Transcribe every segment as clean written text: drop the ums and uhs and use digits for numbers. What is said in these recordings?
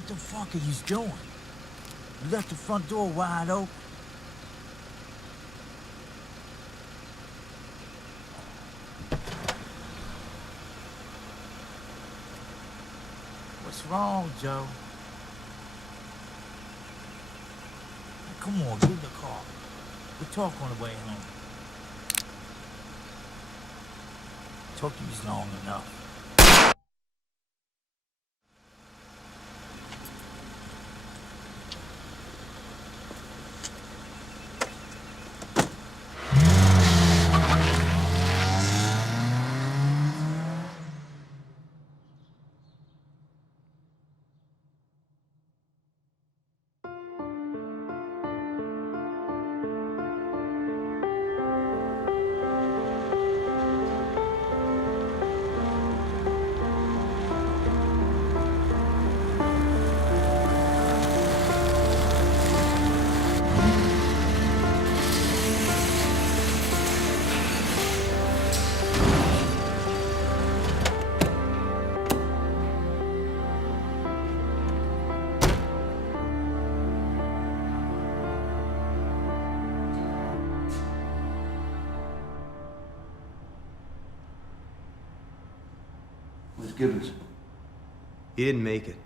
What the fuck are you doing? You left the front door wide open. What's wrong, Joe? Come on, get in the car. We'll talk on the way home. Took you long enough. Where's Gibbons? He didn't make it.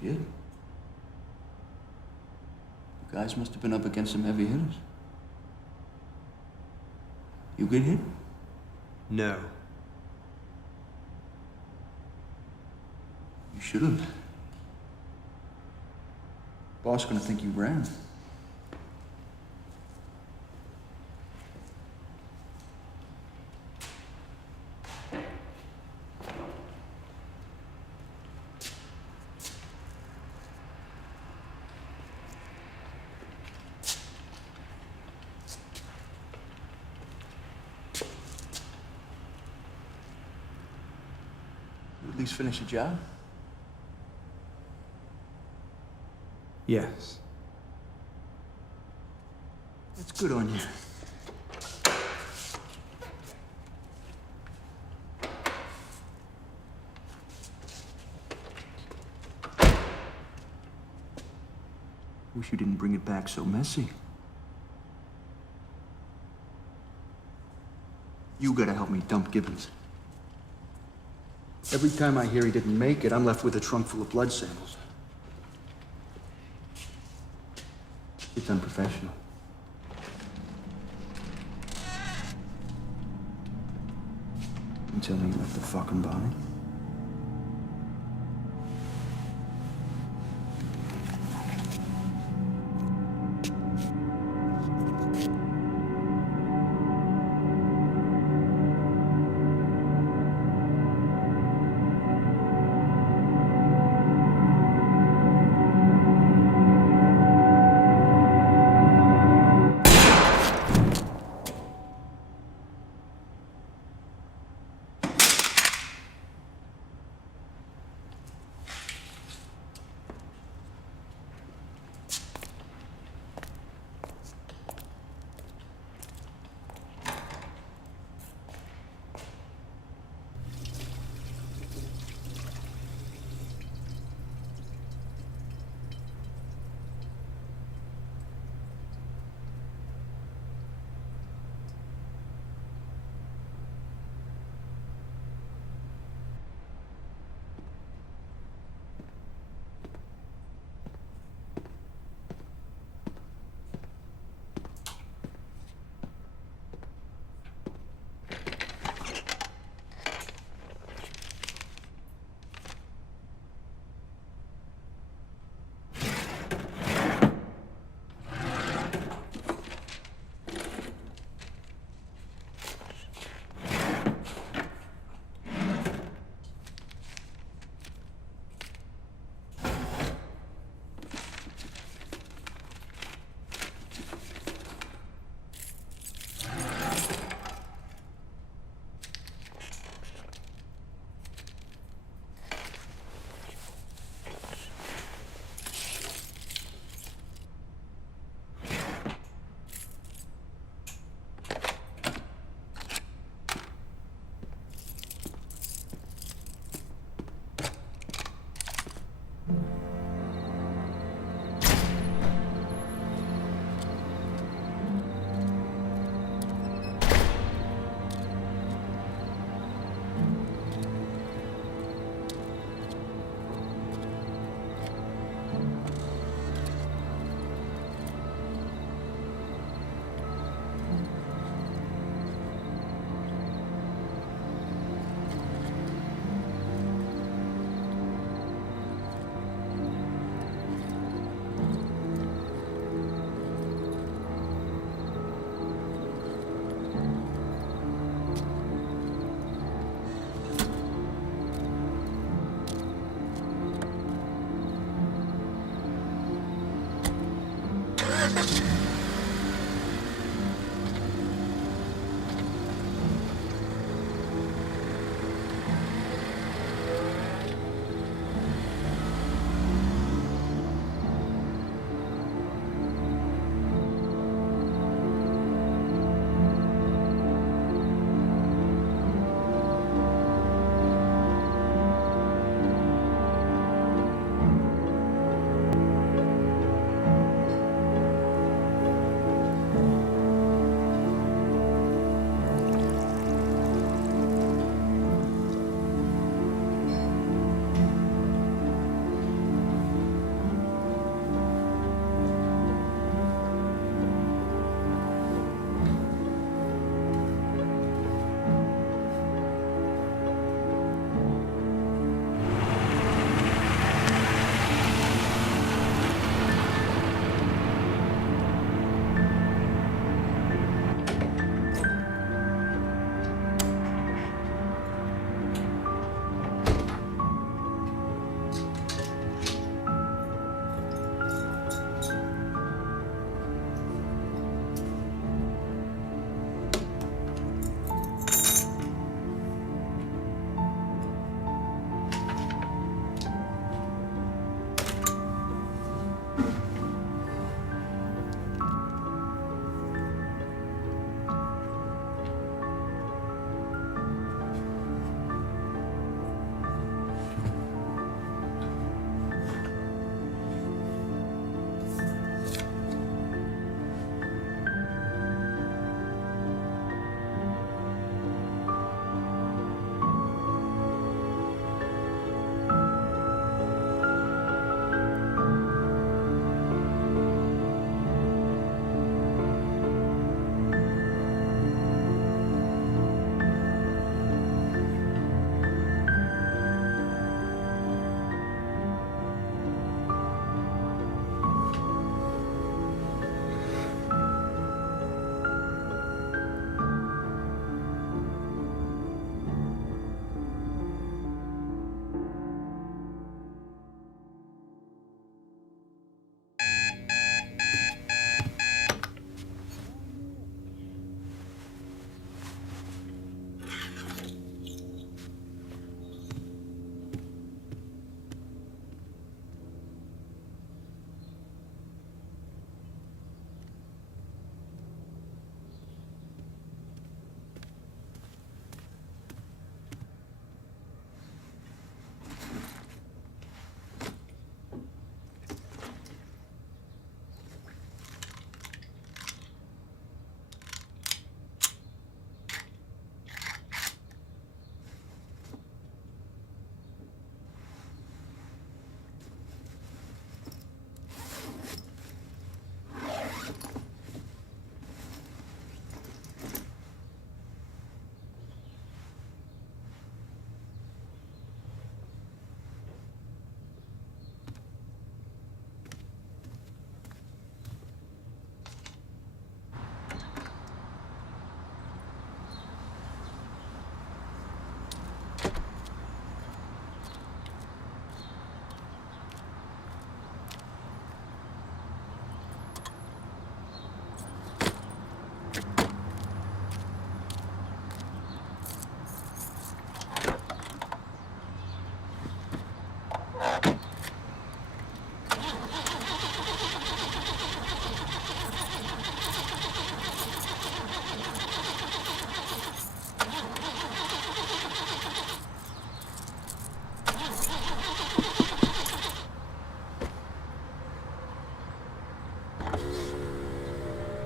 Shit. The guys must have been up against some heavy hitters. You get hit? No. You should have. Boss gonna think you ran. At least finish the job? Yes. That's good on you. Wish you didn't bring it back so messy. You gotta help me dump Gibbons. Every time I hear he didn't make it, I'm left with a trunk full of blood samples. It's unprofessional. You tell me you left the fucking body?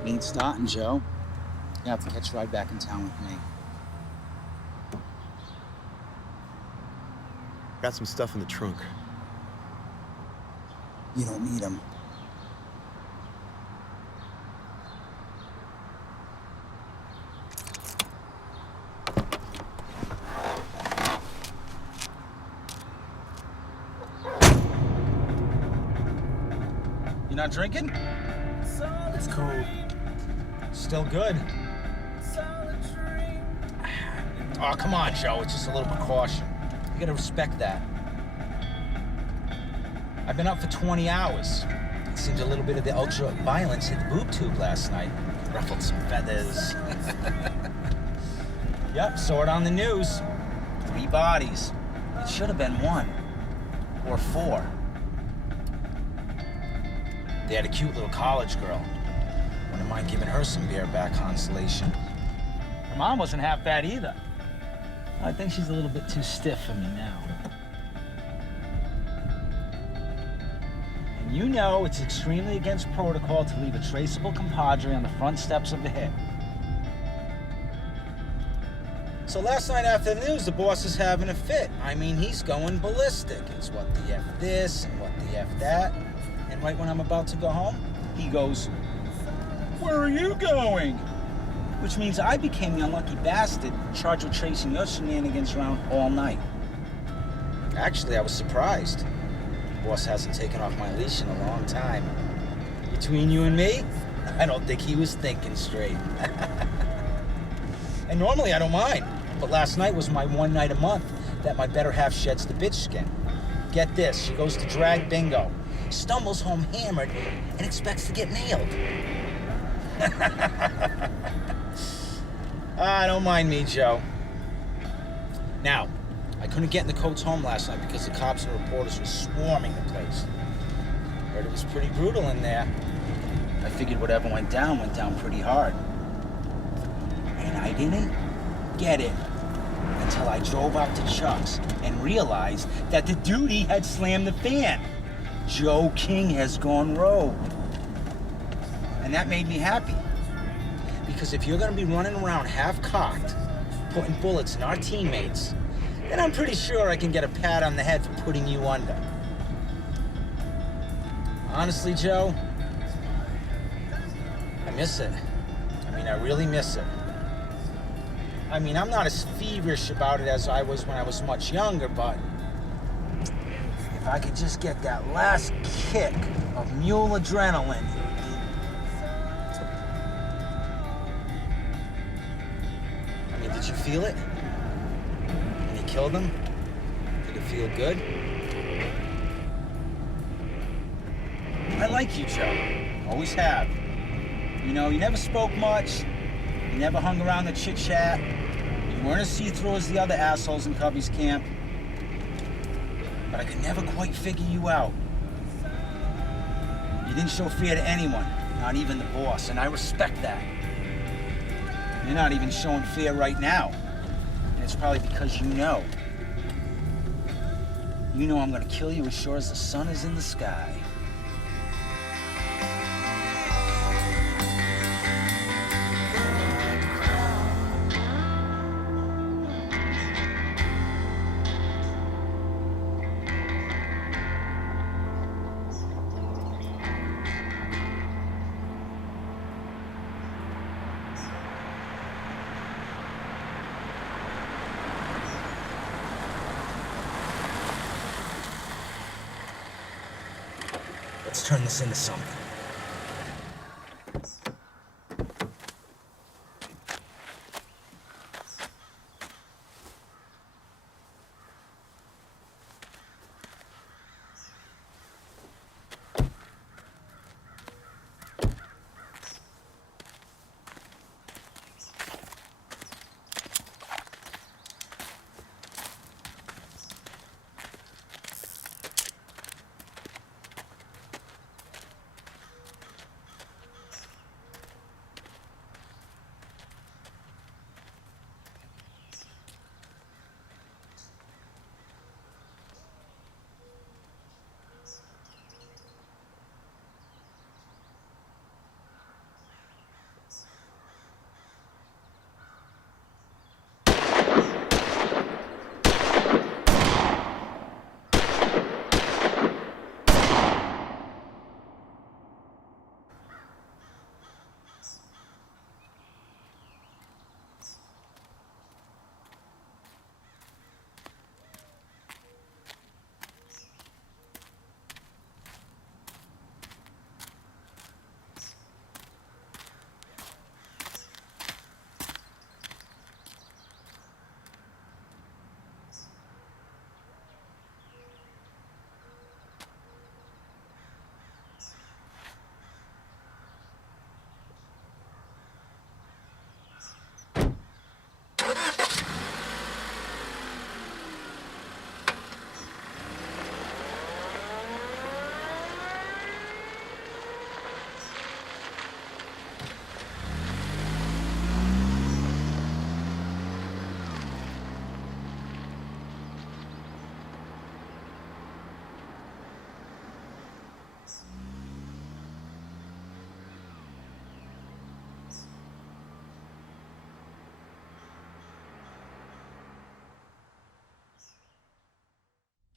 Ain't starting, Joe. You have to catch a ride back in town with me. Got some stuff in the trunk. You don't need them. You not drinking? It's cold. Still good. Oh, come on, Joe. It's just a little precaution. You gotta respect that. I've been up for 20 hours. Seemed a little bit of the ultra violence hit the boob tube last night. Ruffled some feathers. Yep, saw it on the news. 3 bodies. It should have been 1. Or 4. They had a cute little college girl. Wouldn't mind giving her some bareback consolation. Her mom wasn't half bad either. I think she's a little bit too stiff for me now. And you know it's extremely against protocol to leave a traceable compadre on the front steps of the hit. So last night after the news, the boss is having a fit. I mean, he's going ballistic. It's what the F this and what the F that. And right when I'm about to go home, he goes, "Where are you going?" Which means I became the unlucky bastard charged with tracing your shenanigans around all night. Actually, I was surprised. The boss hasn't taken off my leash in a long time. Between you and me, I don't think he was thinking straight. And normally I don't mind, but last night was my one night a month that my better half sheds the bitch skin. Get this, she goes to drag bingo, stumbles home hammered, and expects to get nailed. Don't mind me, Joe. Now, I couldn't get in the Coates' home last night because the cops and reporters were swarming the place. Heard it was pretty brutal in there. I figured whatever went down pretty hard. And I didn't get it until I drove out to Chuck's and realized that the duty had slammed the fan. Joe King has gone rogue. And that made me happy. Because if you're gonna be running around half-cocked, putting bullets in our teammates, then I'm pretty sure I can get a pat on the head for putting you under. Honestly, Joe, I miss it. I mean, I really miss it. I mean, I'm not as feverish about it as I was when I was much younger, but if I could just get that last kick of mule adrenaline. I mean, did you feel it? When you killed him? Did it feel good? I like you, Joe. Always have. You know, you never spoke much. You never hung around the chit-chat. You weren't as see-through as the other assholes in Cubby's camp. But I could never quite figure you out. You didn't show fear to anyone, not even the boss, and I respect that. You're not even showing fear right now. And it's probably because you know. You know I'm gonna kill you as sure as the sun is in the sky. Let's turn this into something.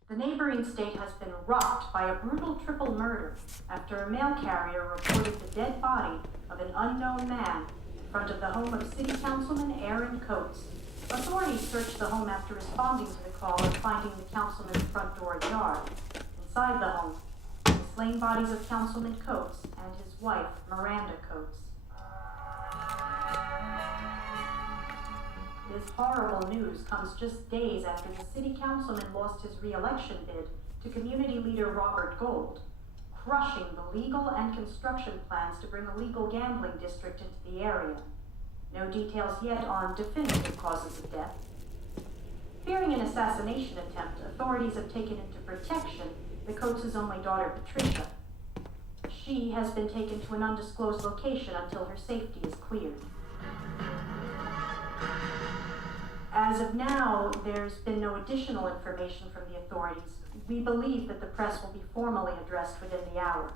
The neighboring state has been rocked by a brutal triple murder after a mail carrier reported the dead body of an unknown man in front of the home of City Councilman Aaron Coates. Authorities searched the home after responding to the call and finding the councilman's front door ajar. Inside the home, the slain bodies of Councilman Coates and his wife, Miranda Coates. This horrible news comes just days after the city councilman lost his re-election bid to community leader Robert Gold, crushing the legal and construction plans to bring a legal gambling district into the area. No details yet on definitive causes of death. Fearing an assassination attempt, authorities have taken into protection the Coates' only daughter, Patricia. She has been taken to an undisclosed location until her safety is cleared. As of now, there's been no additional information from the authorities. We believe that the press will be formally addressed within the hour.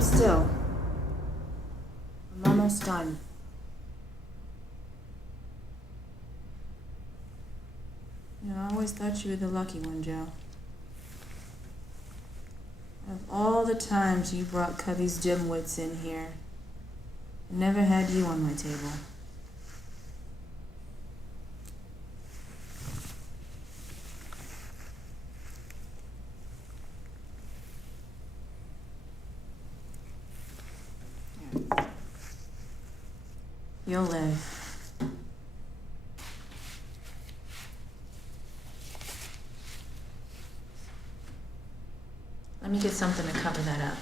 Still. I'm almost done. I always thought you were the lucky one, Joe. Of all the times you brought Cubby's dimwits in here, I never had you on my table. You'll live. Let me get something to cover that up.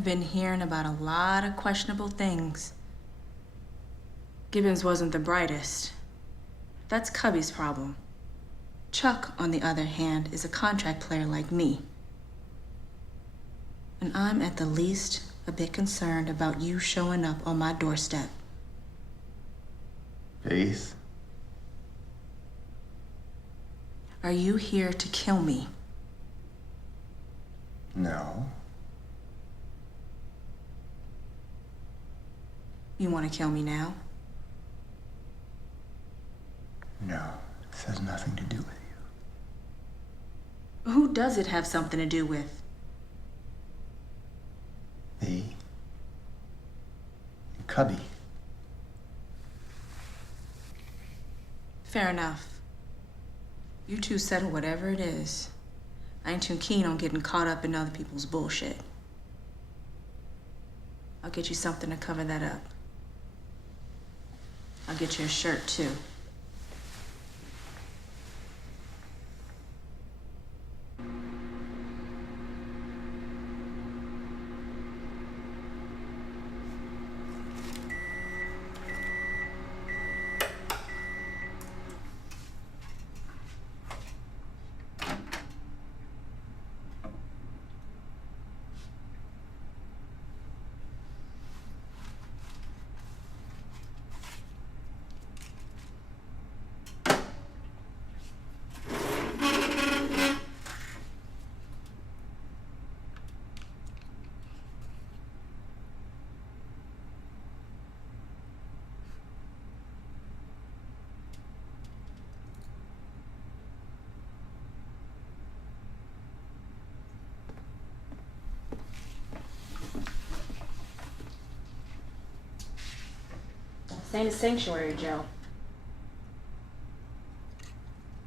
I've been hearing about a lot of questionable things. Gibbons wasn't the brightest. That's Cubby's problem. Chuck, on the other hand, is a contract player like me. And I'm at the least a bit concerned about you showing up on my doorstep. Faith? Are you here to kill me? No. You want to kill me now? No. This has nothing to do with you. Who does it have something to do with? Me. And Cubby. Fair enough. You two settle whatever it is. I ain't too keen on getting caught up in other people's bullshit. I'll get you something to cover that up. I'll get you a shirt, too. This ain't a sanctuary, Joe.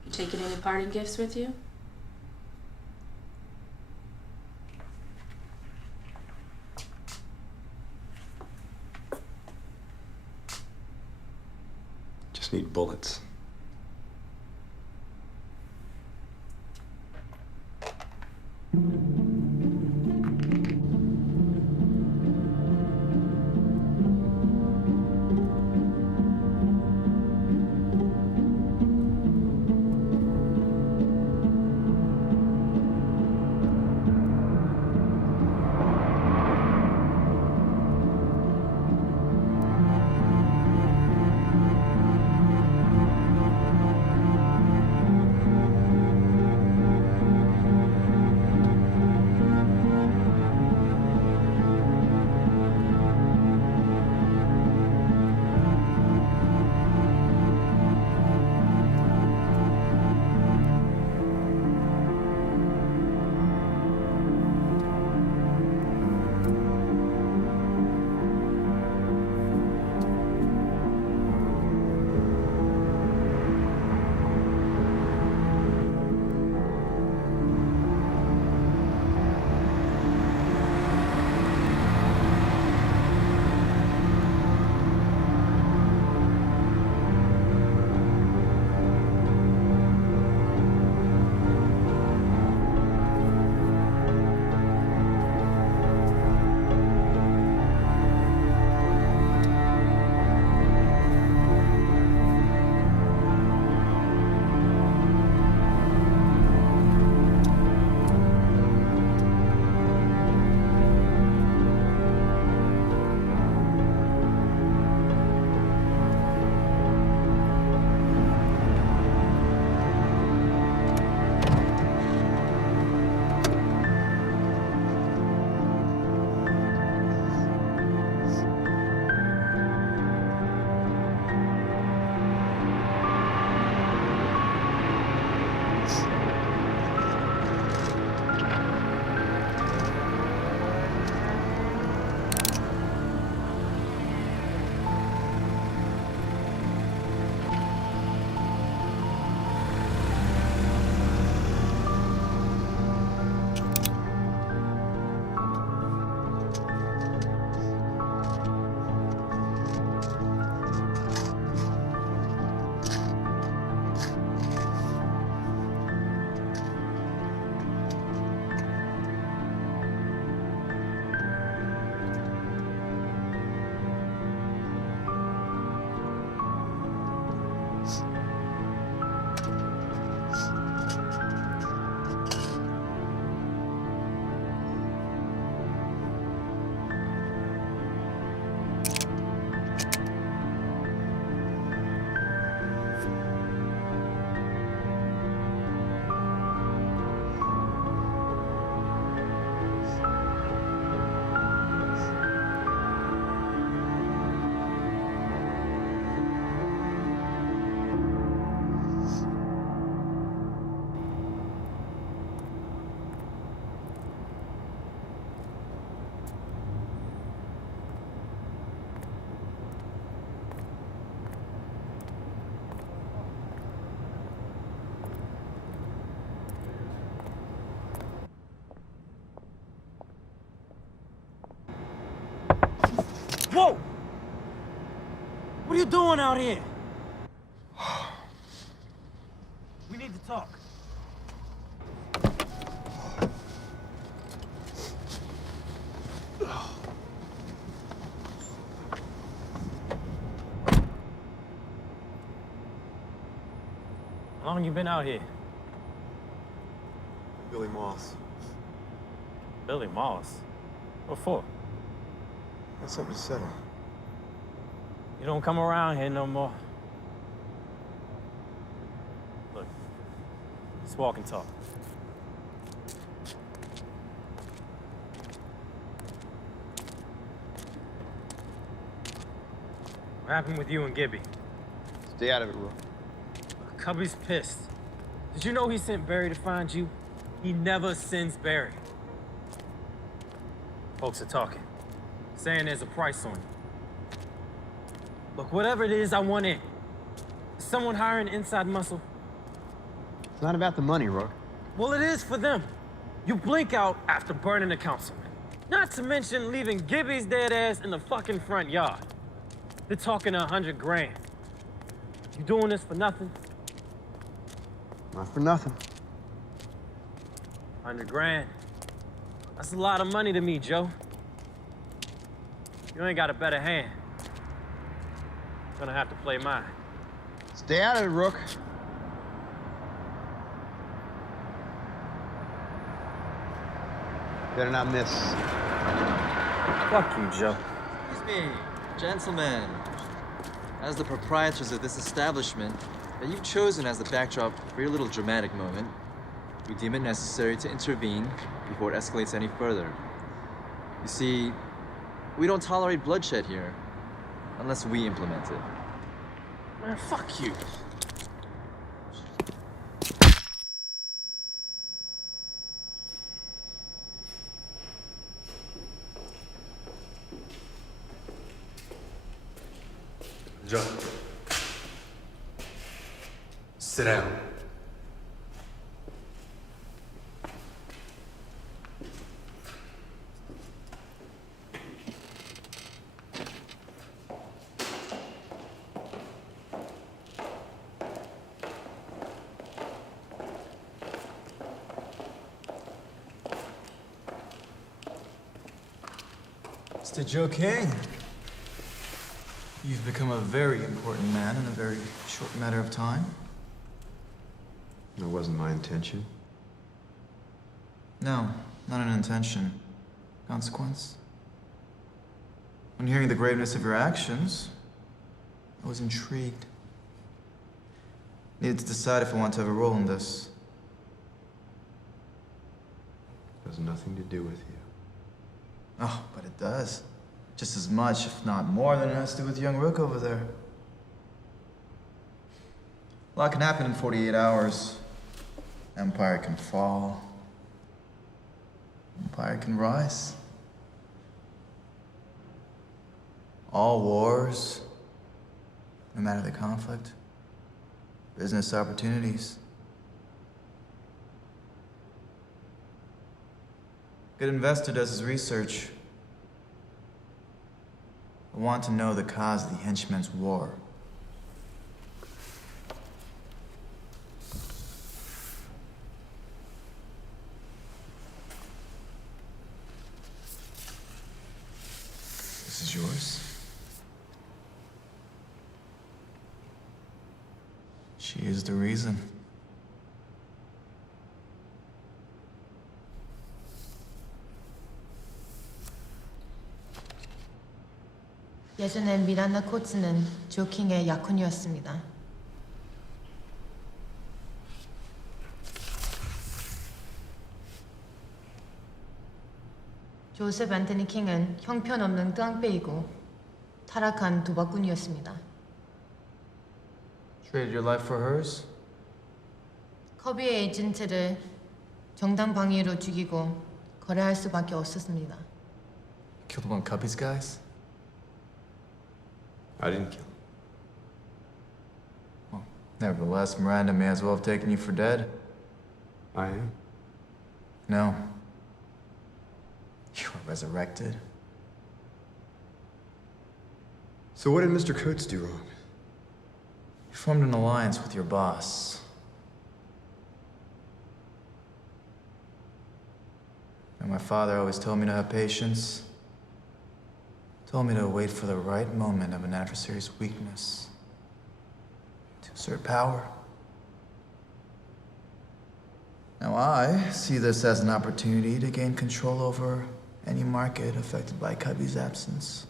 You taking any parting gifts with you? Just need bullets. Whoa! What are you doing out here? We need to talk. How long you been out here? Billy Moss. Billy Moss? What for? That's something to settle. You don't come around here no more. Look, let's walk and talk. What happened with you and Gibby? Stay out of it, Rook. Cubby's pissed. Did you know he sent Barry to find you? He never sends Barry. Folks are talking, saying there's a price on you. Look, whatever it is, I want in. Is someone hiring inside muscle? It's not about the money, Rook. Well, it is for them. You blink out after burning the councilman. Not to mention leaving Gibby's dead ass in the fucking front yard. They're talking 100 grand. You doing this for nothing? Not for nothing. 100 grand. That's a lot of money to me, Joe. You ain't got a better hand. Gonna have to play mine. Stay out of it, Rook. Better not miss. Fuck you, Joe. Excuse me, gentlemen. As the proprietors of this establishment that you've chosen as the backdrop for your little dramatic moment, we deem it necessary to intervene before it escalates any further. You see, we don't tolerate bloodshed here, unless we implement it. Man, fuck you. Joe. Sit down. Mr. Joe Kain, you've become a very important man in a very short matter of time. That wasn't my intention. No, not an intention. Consequence. When hearing the graveness of your actions, I was intrigued. Needed to decide if I want to have a role in this. It has nothing to do with you. Oh, but it does. Just as much, if not more, than it has to do with young Rook over there. A lot can happen in 48 hours. Empire can fall. Empire can rise. All wars, no matter the conflict, business opportunities. Good investor does his research. I want to know the cause of the Henchman's war. This is yours. She is the reason. 예전엔 미란다 코츠는 조킹의 약혼이었습니다. 조셉 앤토니 킹은 형편없는 깡패이고 타락한 도박꾼이었습니다. Traded your life for hers? 커비의 에이전트를 정당 방위로 죽이고 거래할 수밖에 없었습니다. Killed one of Cubby's guys? I didn't kill him. Well, nevertheless, Miranda may as well have taken you for dead. I am. No. You were resurrected. So what did Mr. Coates do wrong? You formed an alliance with your boss. And my father always told me to have patience. Told me to wait for the right moment of an adversary's weakness to assert power. Now I see this as an opportunity to gain control over any market affected by Cubby's absence.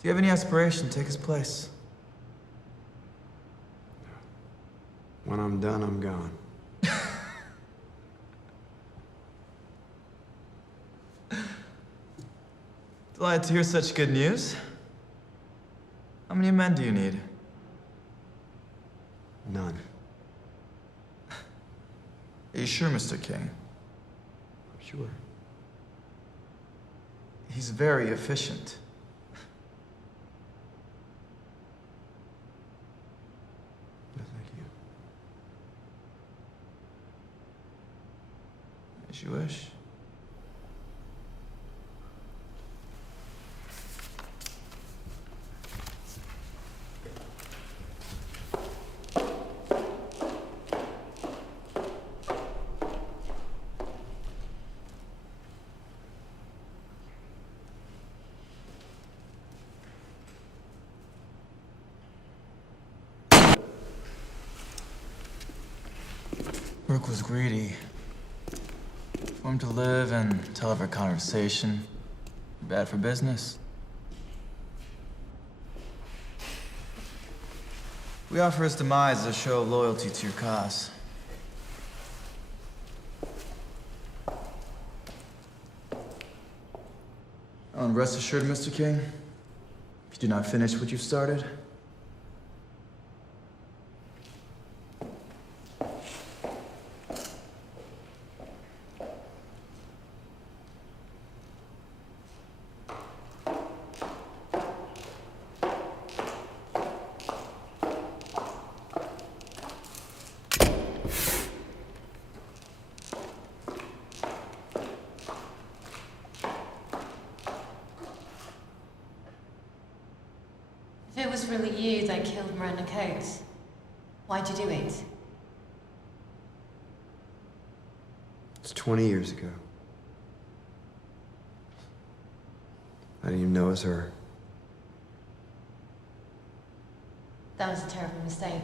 Do you have any aspiration to take his place? When I'm done, I'm gone. Delighted to hear such good news. How many men do you need? None. Are you sure, Mr. King? Sure. He's very efficient. No, thank you. As you wish. Brooke was greedy. For him to live and tell of her conversation. Bad for business. We offer his demise as a show of loyalty to your cause. Oh, and rest assured, Mr. King, if you do not finish what you've started, If it was really you that killed Miranda Coates, why'd you do it? It's 20 years ago. I didn't even know it was her. That was a terrible mistake.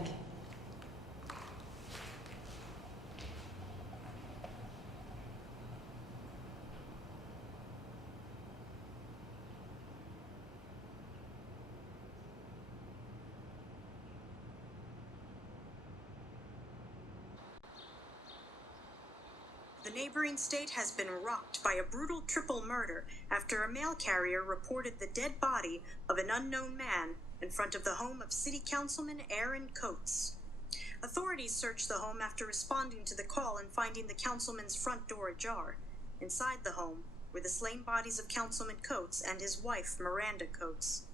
The neighboring state has been rocked by a brutal triple murder after a mail carrier reported the dead body of an unknown man in front of the home of City Councilman Aaron Coates. Authorities searched the home after responding to the call and finding the councilman's front door ajar. Inside the home were the slain bodies of Councilman Coates and his wife, Miranda Coates.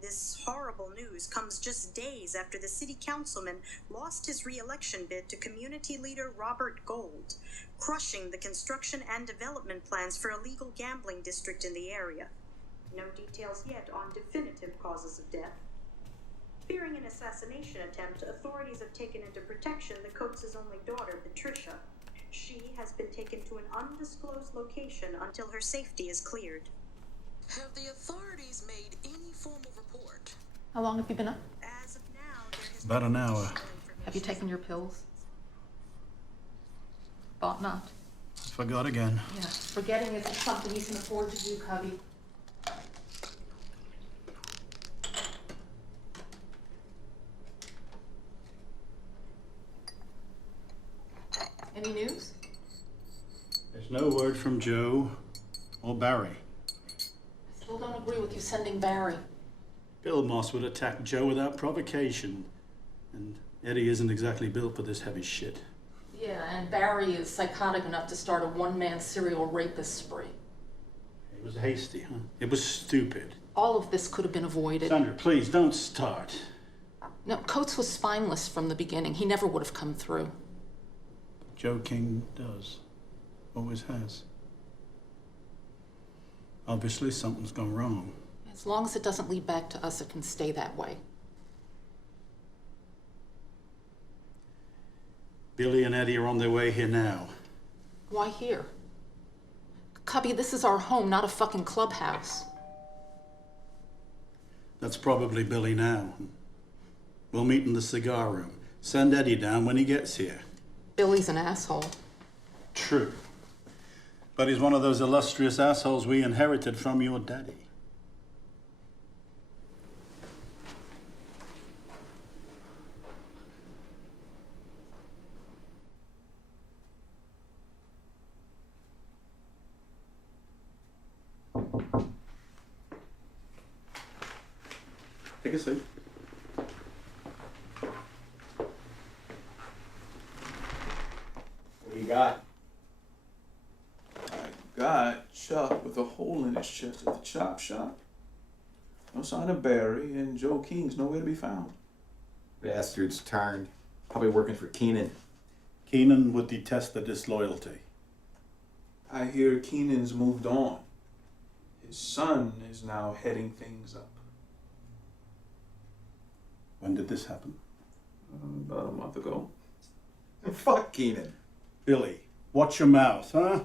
This horrible news comes just days after the city councilman lost his re-election bid to community leader Robert Gold, crushing the construction and development plans for a legal gambling district in the area. No details yet on definitive causes of death. Fearing an assassination attempt, authorities have taken into protection the Coates' only daughter, Patricia. She has been taken to an undisclosed location until her safety is cleared. Have the authorities made any formal report? How long have you been up? As of now, there has About been an hour. additional Have you taken your pills? Thought not. Forgot again. Yeah, forgetting isn't something you can afford to do, Cubby. Any news? There's no word from Joe or Barry. I still don't agree with you sending Barry. Bill Moss would attack Joe without provocation. And Eddie isn't exactly built for this heavy shit. Yeah, and Barry is psychotic enough to start a one-man serial rapist spree. It was hasty, huh? It was stupid. All of this could have been avoided. Sandra, please, don't start. No, Coates was spineless from the beginning. He never would have come through. Joe King does. Always has. Obviously, something's gone wrong. As long as it doesn't lead back to us, it can stay that way. Billy and Eddie are on their way here now. Why here? Cubby, this is our home, not a fucking clubhouse. That's probably Billy now. We'll meet in the cigar room. Send Eddie down when he gets here. Billy's an asshole. True. But he's one of those illustrious assholes we inherited from your daddy. Take a seat. What do you got? I got Chuck with a hole in his chest at the chop shop. No sign of Barry, and Joe King's nowhere to be found. Bastard's turned. Probably working for Keenan. Keenan would detest the disloyalty. I hear Keenan's moved on. His son is now heading things up. When did this happen? About a month ago. Fuck Keenan. Billy, watch your mouth, huh?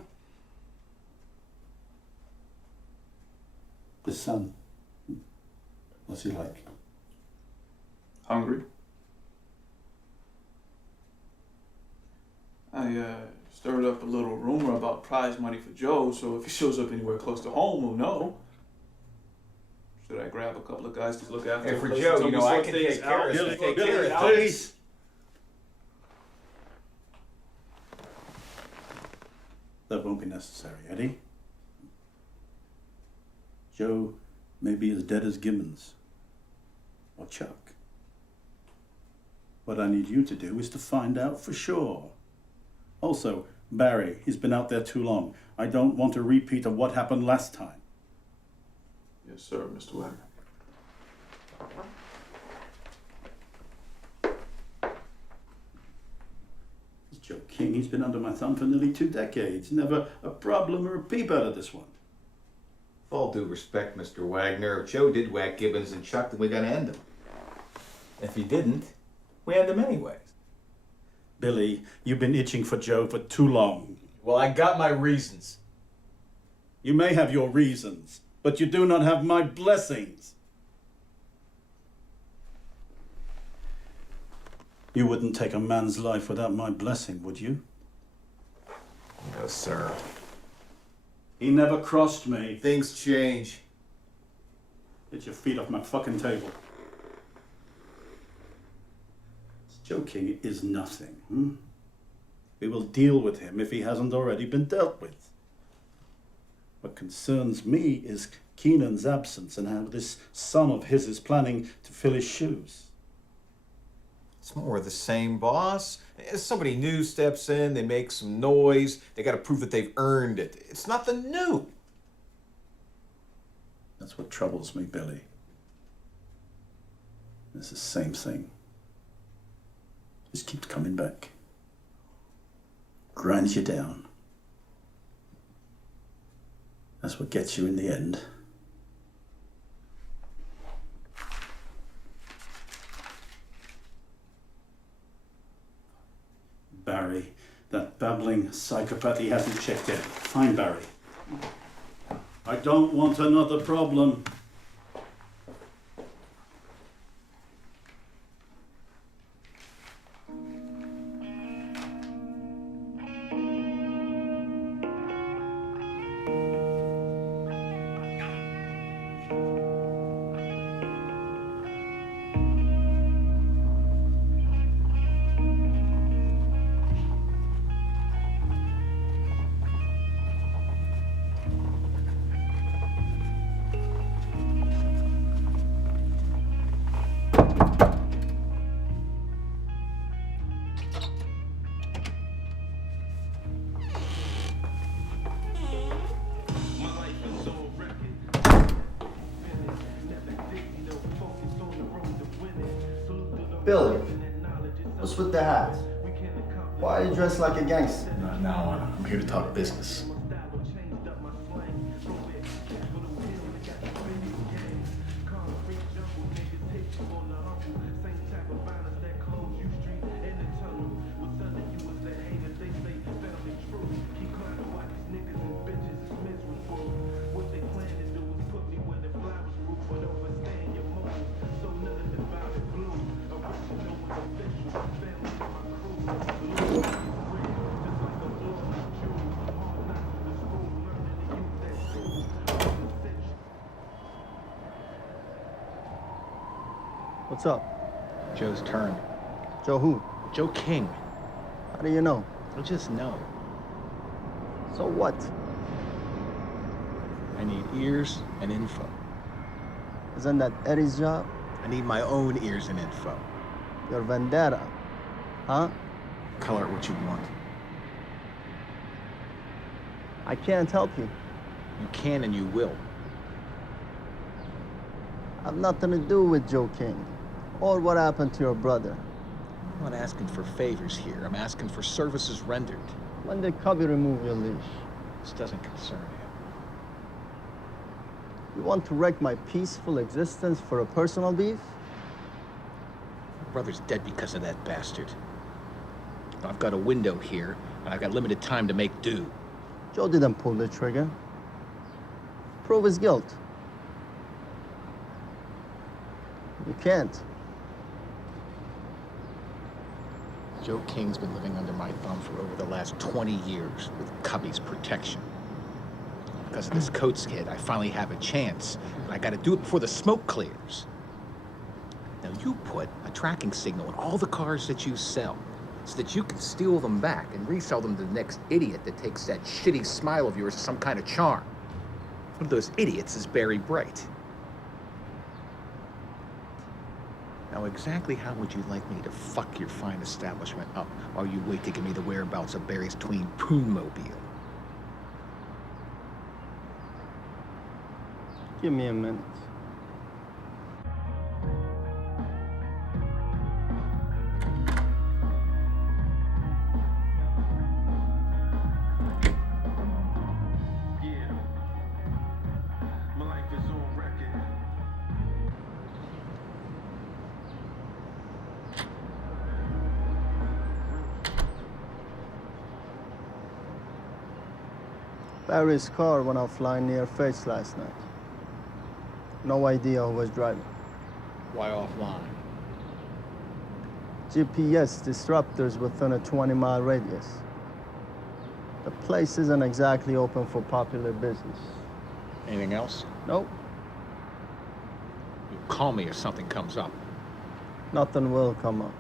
The son. What's he like? Hungry. I stirred up a little rumor about prize money for Joe, so if he shows up anywhere close to home, we'll know. Should I grab a couple of guys to look after Hey, him? for Joe, you know, I can take care of it. Take care of it. Please. That won't be necessary, Eddie. Joe may be as dead as Gibbons. Or Chuck. What I need you to do is to find out for sure. Also, Barry, he's been out there too long. I don't want a repeat of what happened last time. Yes, sir, Mr. Wagner. It's Joe King. He's been under my thumb for nearly 2 decades. Never a problem or a peep out of this one. With all due respect, Mr. Wagner, if Joe did whack Gibbons and Chuck, then we gotta end him. If he didn't, we end him anyways. Billy, you've been itching for Joe for too long. Well, I got my reasons. You may have your reasons, but you do not have my blessings. You wouldn't take a man's life without my blessing, would you? No, sir. He never crossed me. Things change. Get your feet off my fucking table. Joe King is nothing. We will deal with him if he hasn't already been dealt with. What concerns me is Keenan's absence and how this son of his is planning to fill his shoes. It's more of the same, boss. If somebody new steps in, they make some noise, they gotta prove that they've earned it. It's nothing new. That's what troubles me, Billy. It's the same thing. Just keeps coming back. Grinds you down. That's what gets you in the end. Barry, that babbling psychopath, he hasn't checked in. Find Barry. I don't want another problem. Billy, what's with the hat? Why are you dressed like a gangster? Not now, I'm here to talk business. What's up? Joe's turned. Joe who? Joe King. How do you know? I just know. So what? I need ears and info. Isn't that Eddie's job? I need my own ears and info. Your vendetta, huh? Color it what you want. I can't help you. You can and you will. I've nothing to do with Joe King, or what happened to your brother. I'm not asking for favors here. I'm asking for services rendered. When did Cubby remove your leash? This doesn't concern you. You want to wreck my peaceful existence for a personal beef? My brother's dead because of that bastard. I've got a window here, and I've got limited time to make do. Joe didn't pull the trigger. Prove his guilt. You can't. Joe King's been living under my thumb for over the last 20 years with Cubby's protection. Because of this coat skid, I finally have a chance, but I gotta do it before the smoke clears. Now you put a tracking signal in all the cars that you sell, so that you can steal them back and resell them to the next idiot that takes that shitty smile of yours as some kind of charm. One of those idiots is Barry Bright. Now, exactly how would you like me to fuck your fine establishment up while you wait to give me the whereabouts of Barry's tween Poonmobile? Give me a minute. Barry's car went offline near Fates last night. No idea who was driving. Why offline? GPS disruptors within a 20-mile radius. The place isn't exactly open for popular business. Anything else? Nope. You call me if something comes up. Nothing will come up.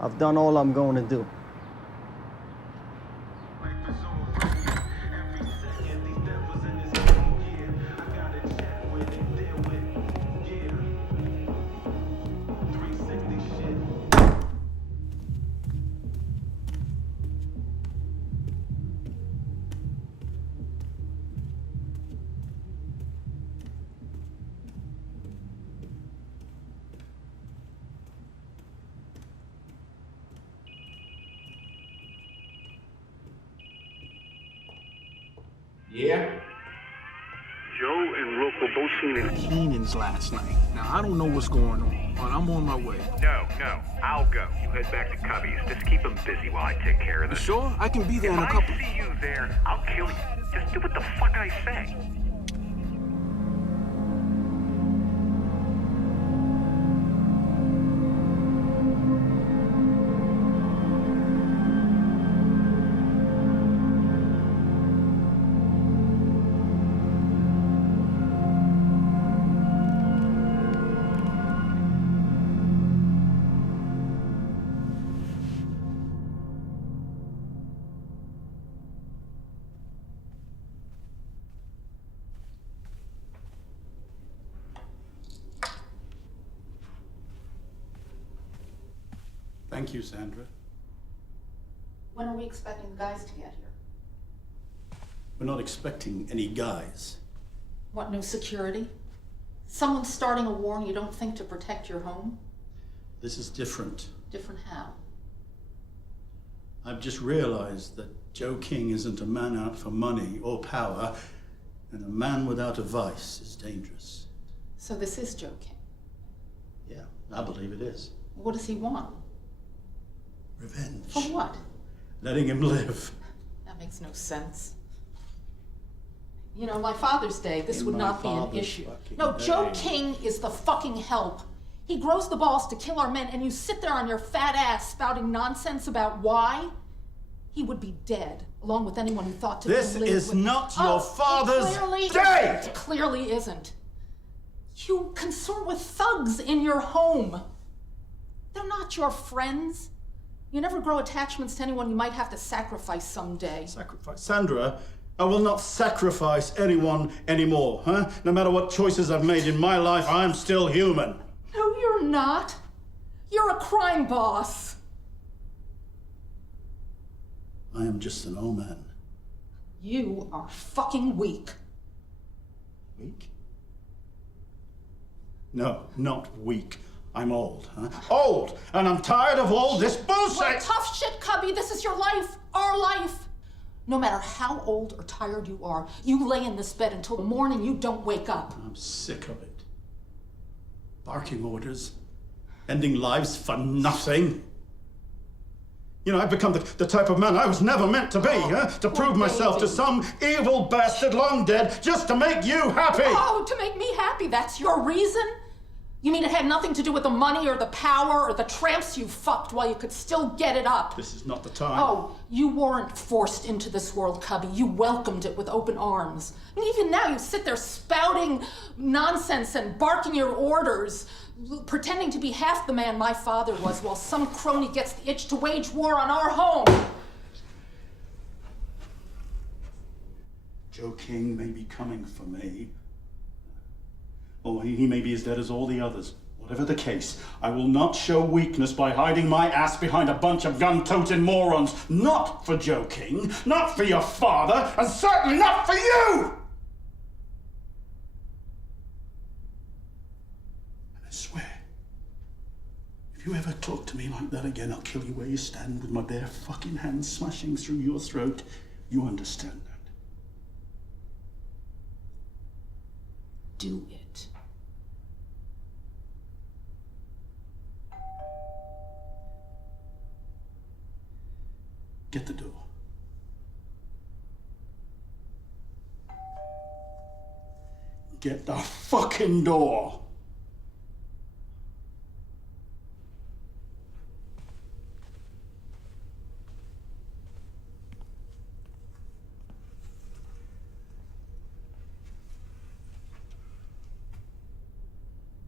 I've done all I'm going to do. Yeah? Joe and Rook were both seen in Keenan's last night. Now, I don't know what's going on, but I'm on my way. No, I'll go. You head back to Cubby's. Just keep him busy while I take care of this. You sure? I can be there in a couple. If I see you there, I'll kill you. Just do what the fuck I say. Thank you, Sandra. When are we expecting the guys to get here? We're not expecting any guys. What, no security? Someone's starting a war and you don't think to protect your home? This is different. Different how? I've just realized that Joe King isn't a man out for money or power, and a man without a vice is dangerous. So this is Joe King? Yeah, I believe it is. What does he want? Revenge. For what? Letting him live. That makes no sense. You know, my Father's Day, this would not be an issue. No, Joe King is the fucking help. He grows the balls to kill our men, and you sit there on your fat ass spouting nonsense about why? He would be dead, along with anyone who thought to This live is with... not your father's day! It clearly isn't. You consort with thugs in your home. They're not your friends. You never grow attachments to anyone you might have to sacrifice someday. Sacrifice? Sandra, I will not sacrifice anyone anymore, huh? No matter what choices I've made in my life, I'm still human. No, you're not. You're a crime boss. I am just an old man. You are fucking weak. Weak? No, not weak. I'm old, huh? Old! And I'm tired of all this bullshit! Well, tough shit, Cubby. This is your life. Our life. No matter how old or tired you are, you lay in this bed until the morning you don't wake up. I'm sick of it. Barking orders. Ending lives for nothing. You know, I've become the type of man I was never meant to be, huh? To prove myself to some evil bastard long dead just to make you happy! Oh, to make me happy, that's your reason? You mean it had nothing to do with the money or the power or the tramps you fucked while you could still get it up? This is not the time. Oh, you weren't forced into this world, Cubby. You welcomed it with open arms. And even now you sit there spouting nonsense and barking your orders, pretending to be half the man my father was while some crony gets the itch to wage war on our home. Joe King may be coming for me. Or he may be as dead as all the others. Whatever the case, I will not show weakness by hiding my ass behind a bunch of gun-toting morons. Not for Joe King, not for your father, and certainly not for you! And I swear, if you ever talk to me like that again, I'll kill you where you stand with my bare fucking hands smashing through your throat. You understand that? Do it. Get the door. Get the fucking door!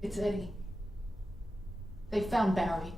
It's Eddie. They found Barry.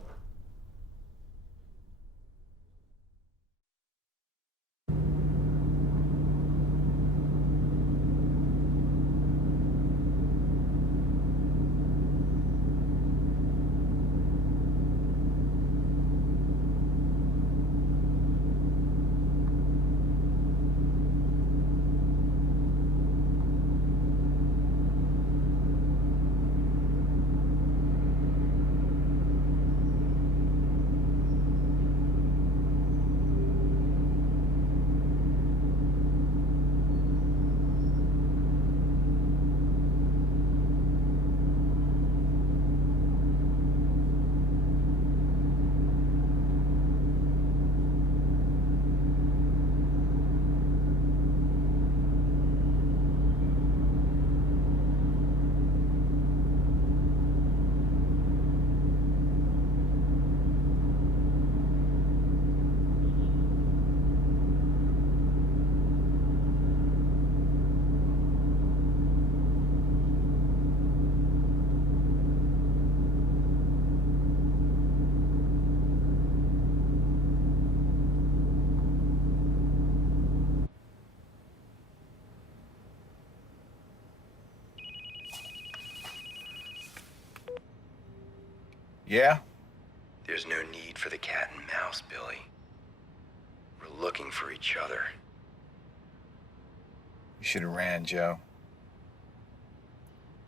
Yeah? There's no need for the cat and mouse, Billy. We're looking for each other. You should have ran, Joe.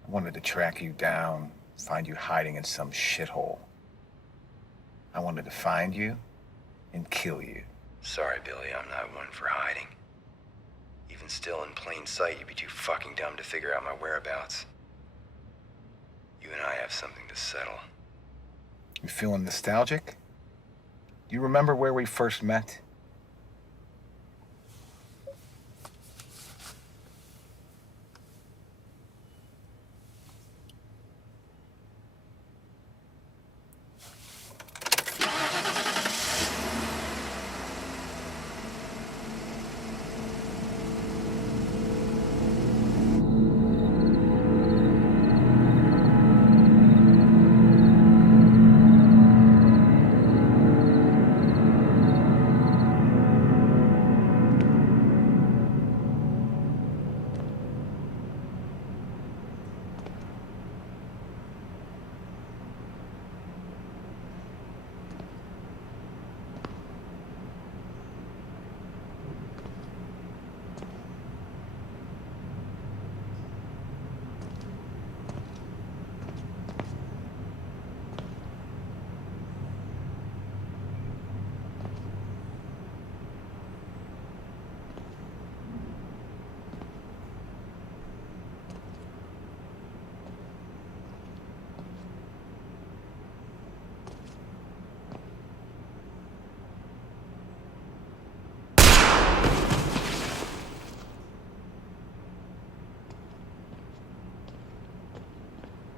I wanted to track you down, find you hiding in some shithole. I wanted to find you and kill you. Sorry, Billy, I'm not one for hiding. Even still in plain sight, you'd be too fucking dumb to figure out my whereabouts. You and I have something to settle. You feeling nostalgic? You remember where we first met?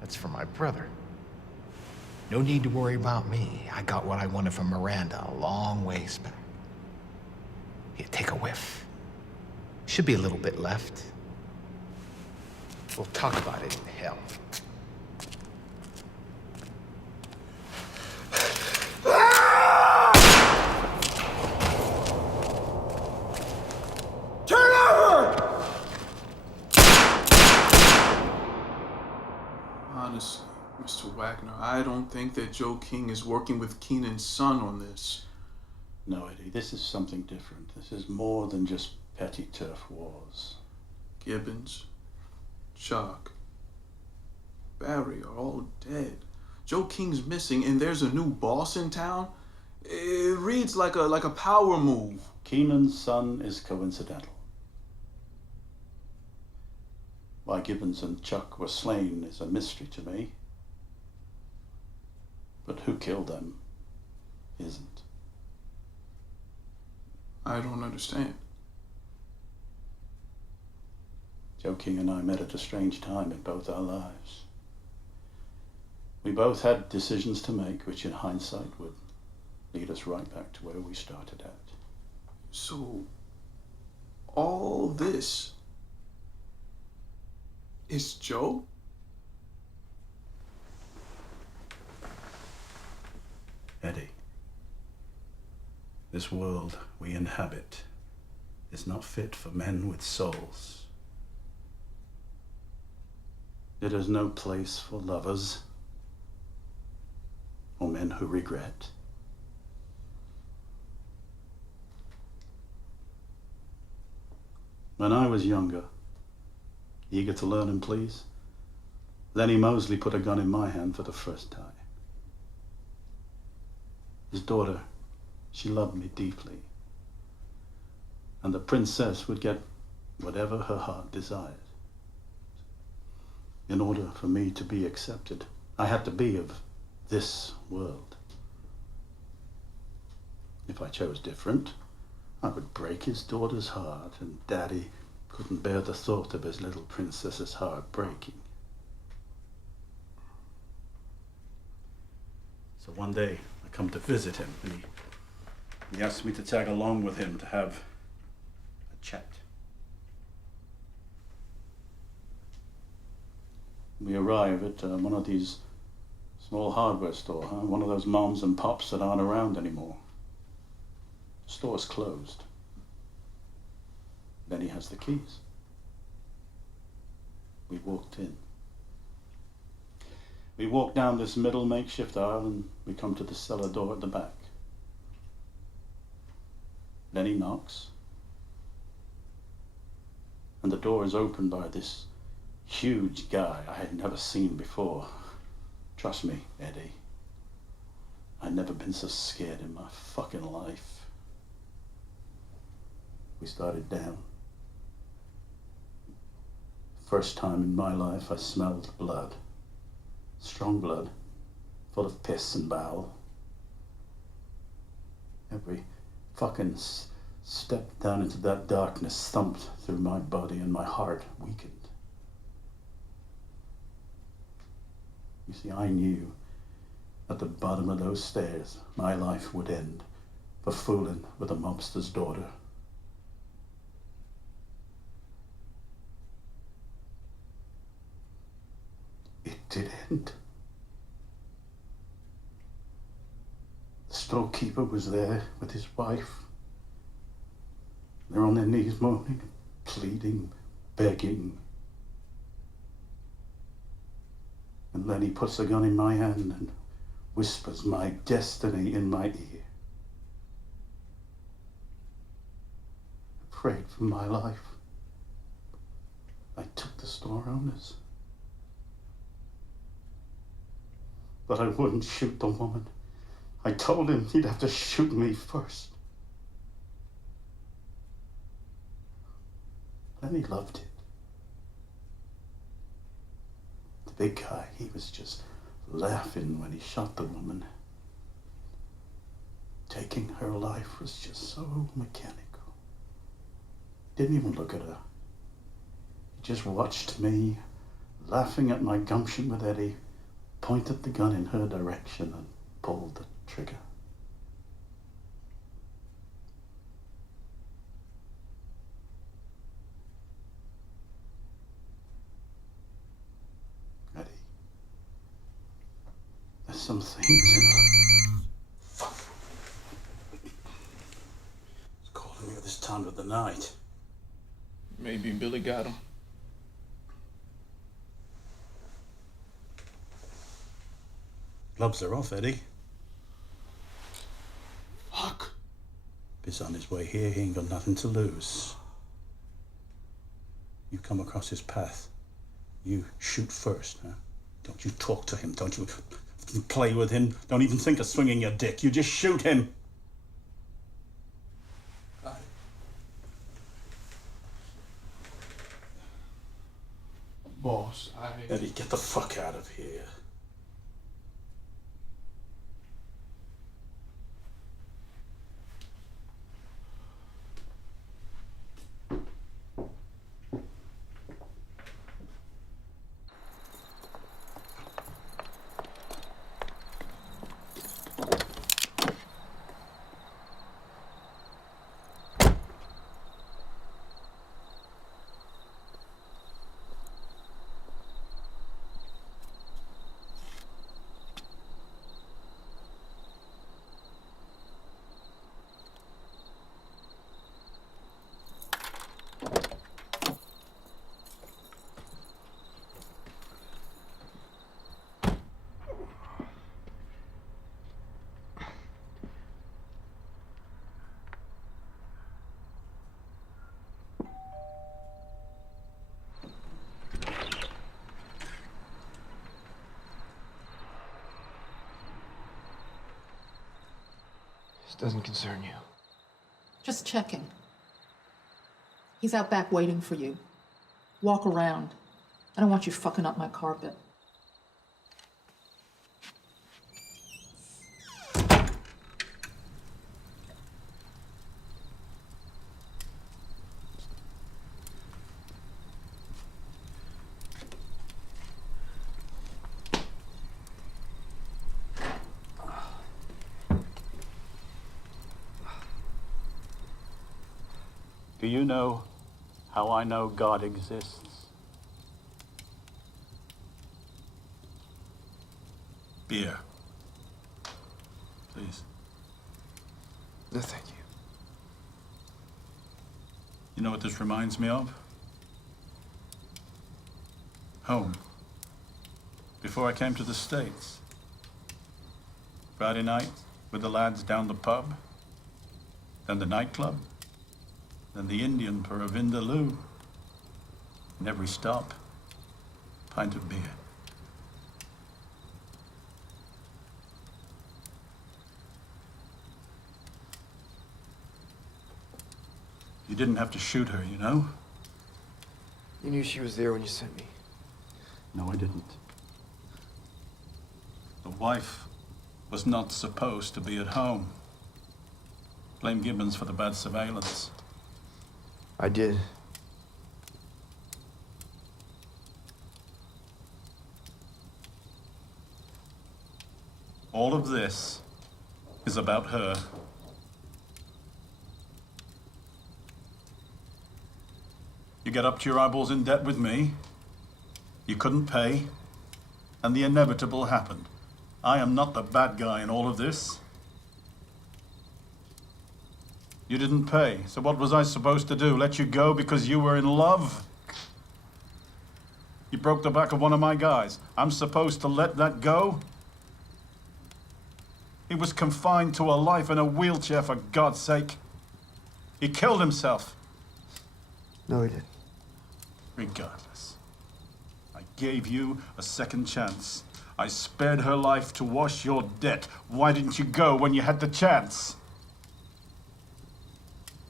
That's for my brother. No need to worry about me. I got what I wanted from Miranda a long ways back. Here, take a whiff. Should be a little bit left. We'll talk about it in hell. Turn over! Honestly, Mr. Wagner, I don't think that Joe King is working with Keenan's son on this. No, Eddie, this is something different. This is more than just petty turf wars. Gibbons, Chuck, Barry are all dead. Joe King's missing and there's a new boss in town? It reads like a power move. Keenan's son is coincidental. Why Gibbons and Chuck were slain is a mystery to me. But who killed them isn't. I don't understand. Joe King and I met at a strange time in both our lives. We both had decisions to make, which in hindsight would lead us right back to where we started at. So, all this is Joe? Eddie, this world we inhabit is not fit for men with souls. It is no place for lovers or men who regret. When I was younger, eager to learn and please, Lenny Mosley put a gun in my hand for the first time. His daughter, she loved me deeply, and the princess would get whatever her heart desired. In order for me to be accepted, I had to be of this world. If I chose different, I would break his daughter's heart, and Daddy couldn't bear the thought of his little princess's heart breaking. So one day, I come to visit him, and he asked me to tag along with him to have a chat. We arrive at one of these small hardware store, one of those moms and pops that aren't around anymore. The store's closed. Then he has the keys. We walked in. We walk down this middle makeshift aisle and we come to the cellar door at the back. Then he knocks. And the door is opened by this huge guy I had never seen before. Trust me, Eddie. I'd never been so scared in my fucking life. We started down. First time in my life I smelled blood. Strong blood, full of piss and bowel. Every fucking step down into that darkness thumped through my body and my heart weakened. You see, I knew at the bottom of those stairs my life would end for fooling with a mobster's daughter. It did end. The storekeeper was there with his wife. They're on their knees moaning, pleading, begging. And then he puts a gun in my hand and whispers my destiny in my ear. I prayed for my life. I took the store owners. But I wouldn't shoot the woman. I told him he'd have to shoot me first. And he loved it. The big guy, he was just laughing when he shot the woman. Taking her life was just so mechanical. Didn't even look at her. He just watched me laughing at my gumption with Eddie, pointed the gun in her direction and pulled the trigger. Eddie, there's some things in her. Fuck. It's calling me at this time of the night. Maybe Billy got him. Gloves are off, Eddie. Fuck. If he's on his way here, he ain't got nothing to lose. You come across his path. You shoot first, huh? Don't you talk to him. Don't you play with him. Don't even think of swinging your dick. You just shoot him. Boss, Eddie, get the fuck out of here. This doesn't concern you. Just checking. He's out back waiting for you. Walk around. I don't want you fucking up my carpet. Do you know how I know God exists? Beer. Please. No, thank you. You know what this reminds me of? Home. Before I came to the States. Friday night with the lads down the pub. Then the nightclub. Then the Indian for a vindaloo. And every stop, pint of beer. You didn't have to shoot her, you know? You knew she was there when you sent me. No, I didn't. The wife was not supposed to be at home. Blame Gibbons for the bad surveillance. I did. All of this is about her. You get up to your eyeballs in debt with me. You couldn't pay. And the inevitable happened. I am not the bad guy in all of this. You didn't pay, so what was I supposed to do? Let you go because you were in love? You broke the back of one of my guys. I'm supposed to let that go? He was confined to a life in a wheelchair, for God's sake. He killed himself. No, he didn't. Regardless, I gave you a second chance. I spared her life to wash your debt. Why didn't you go when you had the chance?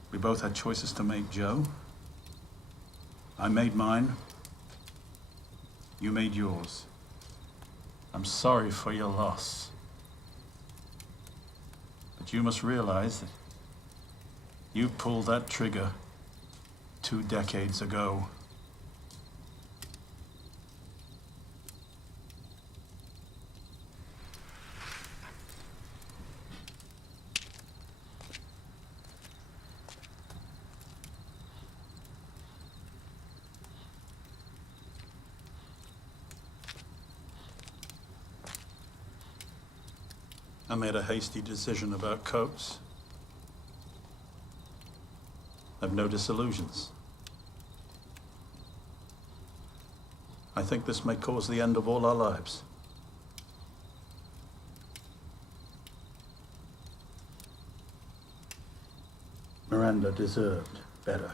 We both had choices to make, Joe. I made mine. You made yours. I'm sorry for your loss. But you must realize that you pulled that trigger 2 decades ago. I made a hasty decision about Coates. I've no disillusions. I think this may cause the end of all our lives. Miranda deserved better.